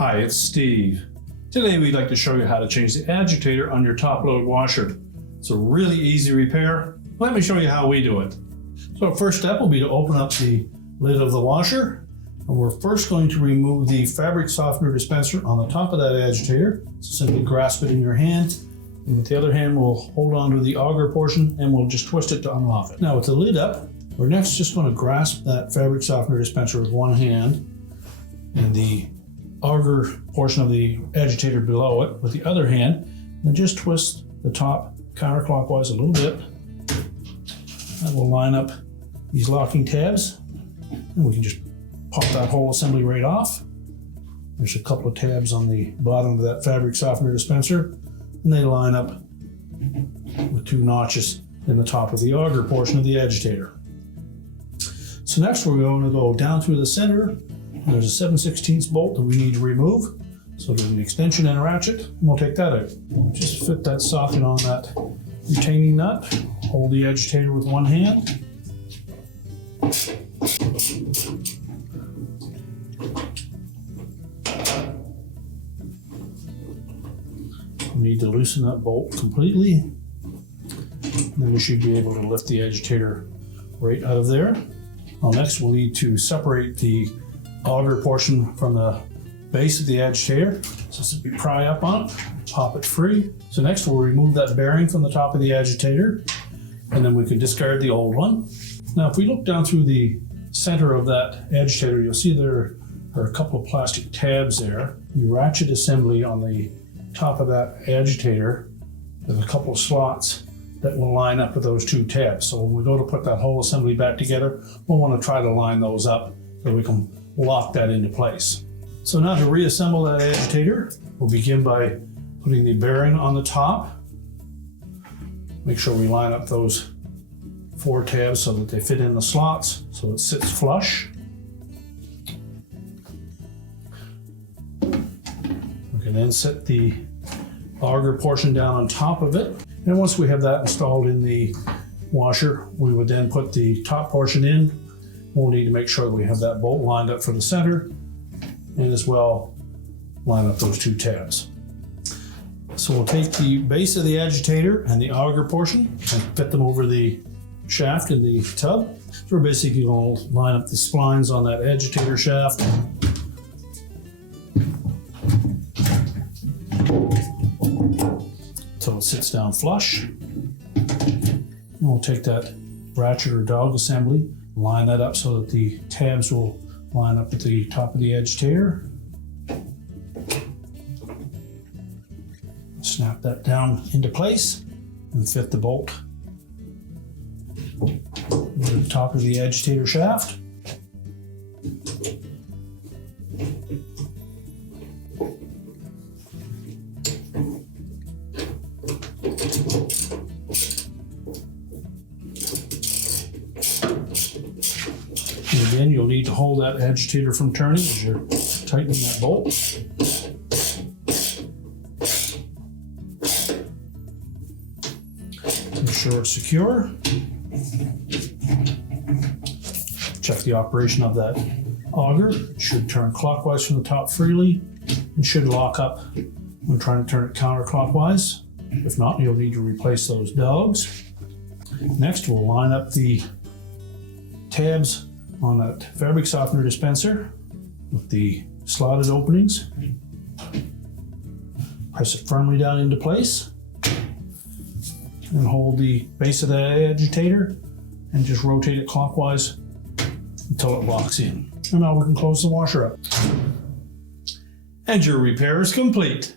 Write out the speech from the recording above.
Hi, it's Steve. Today we'd like to show you how to change the agitator on your top-load washer. It's a really easy repair. Let me show you how we do it. So our first step will be to open up the lid of the washer. And we're first going to remove the fabric softener dispenser on the top of that agitator. So simply grasp it in your hand. And with the other hand, we'll hold on to the auger portion and we'll just twist it to unlock it. Now with the lid up, we're next just going to grasp that fabric softener dispenser with one hand and the auger portion of the agitator below it with the other hand, and just twist the top counterclockwise a little bit. That will line up these locking tabs, and we can just pop that whole assembly right off. There's a couple of tabs on the bottom of that fabric softener dispenser, and they line up with two notches in the top of the auger portion of the agitator. So next we're going to go down through the center. There's a 7/16 bolt that we need to remove. So there's an extension and a ratchet, and we'll take that out. Just fit that socket on that retaining nut. Hold the agitator with one hand. We need to loosen that bolt completely. And then we should be able to lift the agitator right out of there. Well, next we'll need to separate the auger portion from the base of the agitator. So simply pry up on it, pop it free. So next we'll remove that bearing from the top of the agitator, and then we can discard the old one. Now if we look down through the center of that agitator, you'll see there are a couple of plastic tabs there. The ratchet assembly on the top of that agitator, there's a couple of slots that will line up with those two tabs. So when we go to put that whole assembly back together, we'll want to try to line those up so we can lock that into place. So now to reassemble that agitator, we'll begin by putting the bearing on the top. Make sure we line up those four tabs so that they fit in the slots so it sits flush. We can then set the auger portion down on top of it. And once we have that installed in the washer, we would then put the top portion in. We'll need to make sure that we have that bolt lined up for the center, and as well line up those two tabs. So we'll take the base of the agitator and the auger portion and fit them over the shaft in the tub. So we're basically going to line up the splines on that agitator shaft. Until it sits down flush. And we'll take that ratchet or dog assembly, line that up so that the tabs will line up at the top of the agitator. Snap that down into place and fit the bolt to the top of the agitator shaft. And again, you'll need to hold that agitator from turning as you're tightening that bolt. Make sure it's secure. Check the operation of that auger. It should turn clockwise from the top freely and should lock up when trying to turn it counterclockwise. If not, you'll need to replace those dogs. Next, we'll line up the tabs on that fabric softener dispenser with the slotted openings. Press it firmly down into place and hold the base of the agitator and just rotate it clockwise until it locks in. And now we can close the washer up. And your repair is complete.